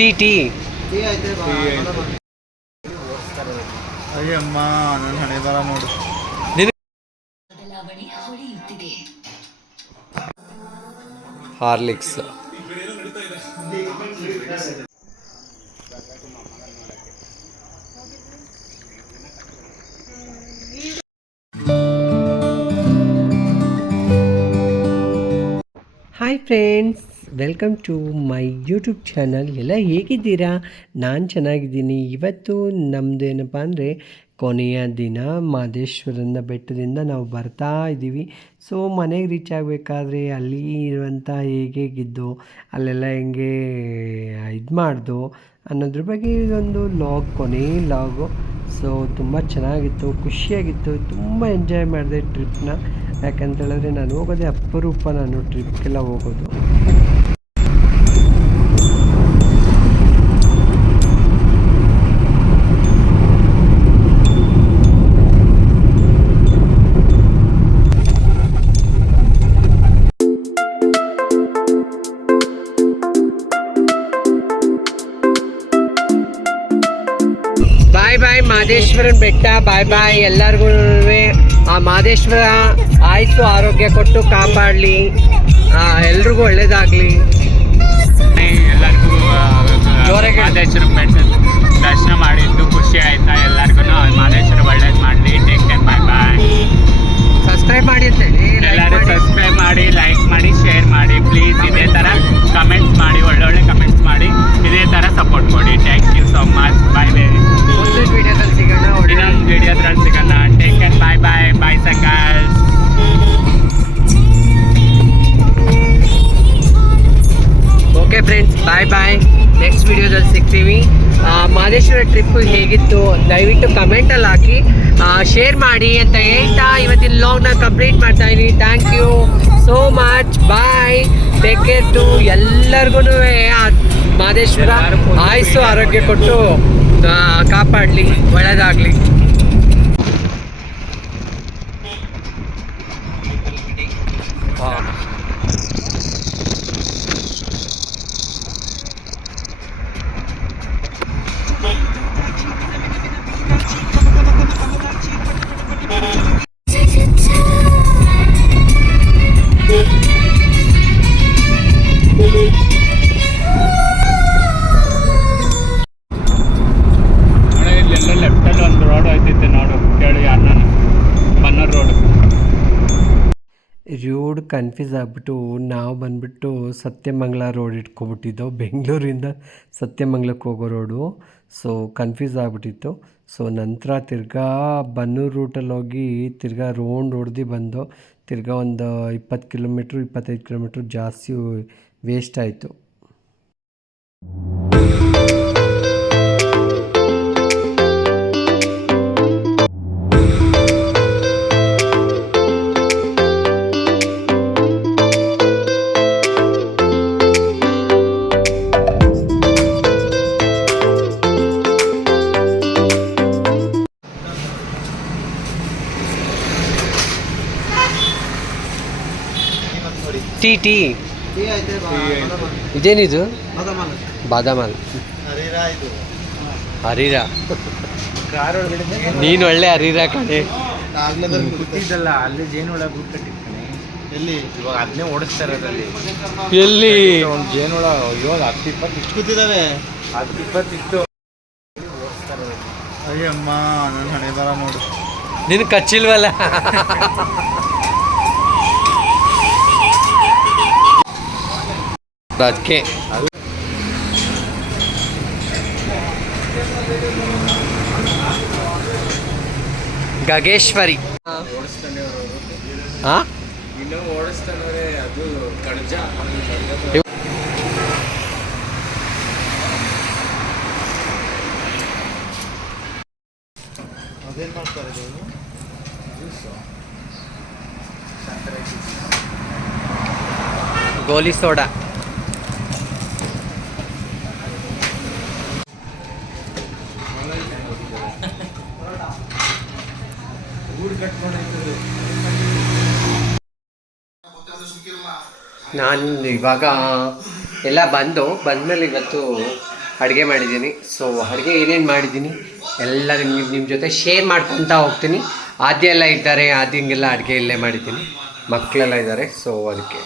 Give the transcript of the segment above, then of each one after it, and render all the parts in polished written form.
Tea ಅಯ್ಯಮ್ಮ ನನ್ನ ಹಣೆ ಬರ ನೋಡು. Horlicks. Hi friends, welcome to my YouTube channel. ಎಲ್ಲ ಹೇಗಿದ್ದೀರಾ? ನಾನು ಚೆನ್ನಾಗಿದ್ದೀನಿ. ಇವತ್ತು ನಮ್ಮದೇನಪ್ಪ ಅಂದರೆ ಕೊನೆಯ ದಿನ ಮಹದೇಶ್ವರನ ಬೆಟ್ಟದಿಂದ ನಾವು ಬರ್ತಾ ಇದ್ದೀವಿ. ಸೊ ಮನೆಗೆ ರೀಚ್ ಆಗಬೇಕಾದ್ರೆ ಅಲ್ಲಿ ಇರುವಂಥ ಹೇಗಿದ್ದು ಅಲ್ಲೆಲ್ಲ ಹೆಂಗೆ ಇದು ಮಾಡ್ದು ಅನ್ನೋದ್ರ ಬಗ್ಗೆ ಇದೊಂದು ಕೊನೆ ಲಾಗು. ಸೊ ತುಂಬ ಚೆನ್ನಾಗಿತ್ತು, ಖುಷಿಯಾಗಿತ್ತು, ತುಂಬ ಎಂಜಾಯ್ ಮಾಡಿದೆ ಟ್ರಿಪ್ನ. ಯಾಕಂತೇಳಿದ್ರೆ ನಾನು ಹೋಗೋದೇ ಅಪರೂಪ, ನಾನು ಟ್ರಿಪ್ಗೆಲ್ಲ ಹೋಗೋದು. ಬಾಯ್ ಬಾಯ್ ಮಹದೇಶ್ವರನ ಬೆಟ್ಟ. ಬಾಯ್ ಬಾಯ್ ಎಲ್ಲರಿಗೂ. ಆ ಮಹದೇಶ್ವರ ಆಯಿತು ಆರೋಗ್ಯ ಕೊಟ್ಟು ಕಾಪಾಡಲಿ, ಎಲ್ರಿಗೂ ಒಳ್ಳೇದಾಗಲಿ. ಎಲ್ಲರಿಗೂ ಮಹದೇಶ್ವರ ಬೆಟ್ಟ ದರ್ಶನ ಮಾಡಿದ್ದು ಖುಷಿ ಆಯ್ತಾ? ಎಲ್ಲರಿಗೂ ಮಹದೇಶ್ವರ ಒಳ್ಳೇದು ಮಾಡಲಿ. ಟೇಕ್ ಕೇರ್, ಬಾಯ್ ಬಾಯ್. ಸಬ್ಸ್ಕ್ರೈಬ್ ಮಾಡಿ ಅಂತ ಹೇಳಿ ಎಲ್ಲರೂ ಸಬ್ಸ್ಕ್ರೈಬ್ ಮಾಡಿ, ಲೈಕ್ ಮಾಡಿ, ಶೇರ್ ಮಾಡಿ ಪ್ಲೀಸ್. ಇದೇ ಥರ ಕಮೆಂಟ್ಸ್ ಮಾಡಿ, ಒಳ್ಳೊಳ್ಳೆ ಕಮೆಂಟ್ಸ್ ಮಾಡಿ, ಇದೇ ಥರ ಸಪೋರ್ಟ್ ಕೊಡಿ. Thank you so much. Bye bye. ಮುಂದಿನ ವಿಡಿಯೋದಲ್ಲಿ ಸಿಗೋಣ, ಇನ್ನೊಂದು ವಿಡಿಯೋದ್ರಲ್ಲಿ ಸಿಗೋಣ. Take care, bye bye. Bye ಸಂಗಲ್ಸ್. Okay friends, bye bye. Next ವಿಡಿಯೋದಲ್ಲಿ ಸಿಗ್ತೀವಿ. ಮಹದೇಶ್ವರ ಟ್ರಿಪ್ಪು ಹೇಗಿತ್ತು ದಯವಿಟ್ಟು ಕಮೆಂಟಲ್ಲಿ ಹಾಕಿ, ಶೇರ್ ಮಾಡಿ ಅಂತ ಹೇಳ್ತಾ ಇವತ್ತಿನ ಲಾಗ್ನ ಕಂಪ್ಲೀಟ್ ಮಾಡ್ತಾ ಇದ್ದೀನಿ. Thank you so much. Bye. Take care to ಎಲ್ಲರಿಗೂ. ಮಹದೇಶ್ವರ ಆಯುಸ್ಸು ಆರೋಗ್ಯ ಕೊಟ್ಟು ಕಾಪಾಡಲಿ, ಒಳ್ಳೆಯದಾಗಲಿ. ಇಲ್ಲೆಲ್ಲ ಲೆಫ್ಟಲ್ಲಿ ಒಂದು ರೋಡ್ ಹೋಯ್ತಿತ್ತು ನೋಡು, ಕೇಳಿ ಅಣ್ಣ ಬನ್ನೂರು ರೋಡ್ ಕನ್ಫ್ಯೂಸ್ ಆಗಿಬಿಟ್ಟು ನಾವು ಬಂದುಬಿಟ್ಟು ಸತ್ಯಮಂಗಲ ರೋಡ್ ಇಟ್ಕೊಬಿಟ್ಟಿದ್ದೋ, ಬೆಂಗಳೂರಿಂದ ಸತ್ಯಮಂಗಲಕ್ಕೆ ಹೋಗೋ ರೋಡು. ಸೊ ಕನ್ಫ್ಯೂಸ್ ಆಗಿಬಿಟ್ಟಿತ್ತು. ಸೊ ನಂತರ ತಿರ್ಗಾ ಬನ್ನೂರು ರೂಟಲ್ಲಿ ಹೋಗಿ ತಿರ್ಗಾ ರೌಂಡ್ ಹೊಡೆದು ಬಂದು ತಿರ್ಗಾ ಒಂದು 20 ಕಿಲೋಮೀಟ್ರು 25 ಕಿಲೋಮೀಟ್ರ್ ಜಾಸ್ತಿ ವೇಸ್ಟ್ ಆಯಿತು. ಟೀ ಇದೇನಿದು? ಬಾದಾಮಲ್. ಹರೀರಾ. ನೀನು ಒಳ್ಳೆ ಹರೀರಾ ಕಣೆ. ಕೂತಿದ್ದಲ್ಲ ಅಲ್ಲಿ ಜೇನುಳ ಬುಕ್ ಕಟ್ಟಿರ್ತಾನೆ. ಎಲ್ಲಿ ಇವಾಗ ಅದನ್ನೇ ಓಡಿಸ್ತಾ ಇರೋದಲ್ಲಿ. ಎಲ್ಲಿ ಒಂದು ಜೇನುಳ ಇವಾಗ 10-20 ಇಷ್ಟು ಕೂತಿದ್ದಾವೆ. 10-20 ಇತ್ತು. ಅಯ್ಯಮ್ಮ ನನ್ನ ಹಣೆ ಬರ ನೋಡು. ನಿನ್ ಕಚ್ಚಿಲ್ವಲ್ಲ. ಅದಕ್ಕೆ ಗಗೇಶ್ವರಿ ಇನ್ನೂ ಓಡಿಸ್ತಾನೆ. ಅದು ಕಣಜ. ಅದೇನು ಮಾಡ್ತಾರೆ ಗೋಲಿ ಸೋಡಾ. ನಾನು ಇವಾಗ ಎಲ್ಲ ಬಂದಮೇಲೆ ಇವತ್ತು ಅಡುಗೆ ಮಾಡಿದ್ದೀನಿ. ಸೊ ಅಡುಗೆ ಏನೇನು ಮಾಡಿದ್ದೀನಿ ಎಲ್ಲ ನಿಮ್ಮ ಜೊತೆ ಶೇರ್ ಮಾಡ್ಕೊತಾ ಹೋಗ್ತೀನಿ. ಆದ್ಯ ಎಲ್ಲ ಇದ್ದಾರೆ, ಆದ್ಯಂಗೆಲ್ಲ ಅಡುಗೆ ಇಲ್ಲೇ ಮಾಡಿದ್ದೀನಿ, ಮಕ್ಕಳೆಲ್ಲ ಇದ್ದಾರೆ. ಸೊ ಅದಕ್ಕೆ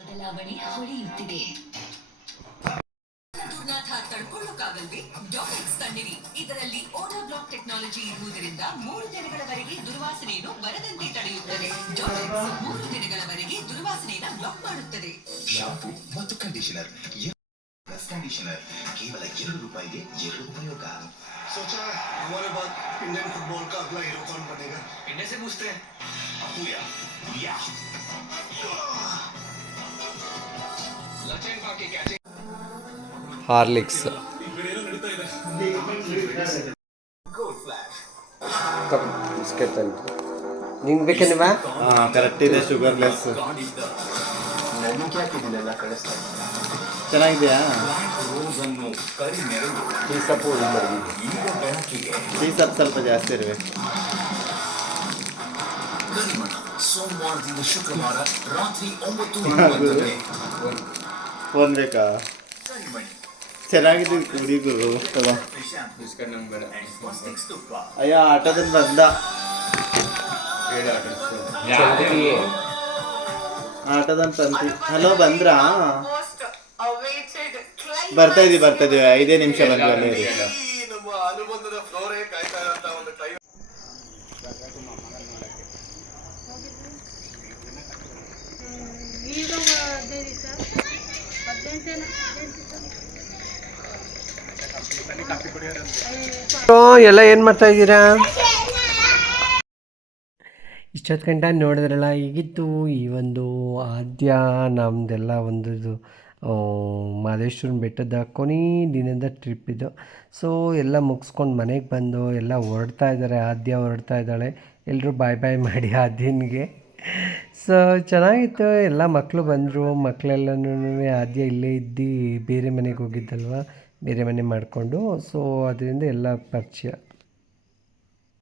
ಬದಲಾವಣೆ ಹೊಳೆಯುತ್ತಿದೆ. ದುರ್ನಾಥ ತಡ್ಕೊಳ್ಳೋಕ್ಕಾಗಲ್ವೇ? ಡಾಕ್ಟರ್ಸ್ ತನ್ನಿರಿ. ಇದರಲ್ಲಿ ಓಡಾ ಬ್ಲಾಕ್ ಟೆಕ್ನಾಲಜಿ ಇರುವುದರಿಂದ 3 ದಿನಗಳವರೆಗೆ ದುರ್ವಾಸನೆಯನ್ನು ಬರದಂತೆ ತಡೆಯುತ್ತದೆ. ಡಾಕ್ಟರ್ಸ್ 3 ದಿನಗಳವರೆಗೆ ದುರ್ವಾಸನೆಯನ್ನು ಬ್ಲಾಕ್ ಮಾಡುತ್ತದೆ. ಶಾಂಪೂ ಮತ್ತು ಕಂಡೀಷನರ್ ಕೇವಲ ₹2ಗೆ 2 ಉಪಯೋಗ. सोचा हमारे बाद इंडियन फुटबॉल का अगला हीरो कौन बनेगा? इंडिया से पूछते हैं. अपूया या ಹಾರ್ಲಿಕ್ಸ್ ಬಿಸ್ಕೆಟ್ ಅಂತ ನಿಂಗೆ ಬೇಕೇನವಾ? ಹಾಂ ಕರೆಕ್ಟ್ ಇದೆ, ಶುಗರ್ಲೆಸ್. ಚೆನ್ನಾಗಿದೆಯಾ? ಟೀ ಸೊಪ್ಪು ಟೀ ಸೊಪ್ಪು ಸ್ವಲ್ಪ ಜಾಸ್ತಿ ಇರಬೇಕು. ಸೋಮವಾರದಿಂದ ಶುಕ್ರವಾರ ರಾತ್ರಿ 9 ಫೋನ್ ಬೇಕಾ? ಚೆನ್ನಾಗಿದೆ ಹುಡುಗರು. ತಗೋ. ಅಯ್ಯೋ ಆಟೋದಲ್ಲಿ ಬಂದ. ಆಟೋದಲ್ಲಿ ತಂತಿ. ಹಲೋ ಬಂದ್ರಾ? ಬರ್ತಾ ಇದೀವಿ 5 ನಿಮಿಷ ಬಂದ್ವಲ್ಲ. ನಮ್ಮ ಅನುಬಂಧದ ಫ್ಲೋರೇ ಕಾಯ್ತಾ ಇರೋಂಥ ಒಂದು ಟೈಮ್. ಎಲ್ಲ ಏನು ಮಾಡ್ತಾ ಇದ್ದೀರಾ? ಇಷ್ಟೊತ್ತು ಗಂಟ ನೋಡಿದ್ರಲ್ಲ, ಈಗಿತ್ತು ಈ ಒಂದು ಆದ್ಯ ನಮ್ಮದೆಲ್ಲ ಒಂದು ಮಾದೇಶ್ವರನ ಬೆಟ್ಟದ ಕೊನೆ ದಿನದ ಟ್ರಿಪ್ ಇದು. ಸೊ ಎಲ್ಲ ಮುಗಿಸ್ಕೊಂಡು ಮನೆಗೆ ಬಂದು ಎಲ್ಲ ಹೊರಡ್ತಾ ಇದ್ದಾರೆ. ಆದ್ಯ ಹೊರಡ್ತಾ ಇದ್ದಾಳೆ. ಎಲ್ಲರೂ ಬಾಯ್ ಬಾಯ್ ಮಾಡಿ ಆದ್ಯನಿಗೆ. ಸೊ ಚೆನ್ನಾಗಿತ್ತು. ಎಲ್ಲ ಮಕ್ಕಳು ಬಂದರು. ಮಕ್ಕಳೆಲ್ಲನೂ ಆದ್ಯ ಇಲ್ಲೇ ಇದ್ದು ಬೇರೆ ಮನೆಗೆ ಹೋಗಿದ್ದಲ್ವ, ಬೇರೆ ಮನೆ ಮಾಡಿಕೊಂಡು. ಸೊ ಅದರಿಂದ ಎಲ್ಲ ಪರಿಚಯ.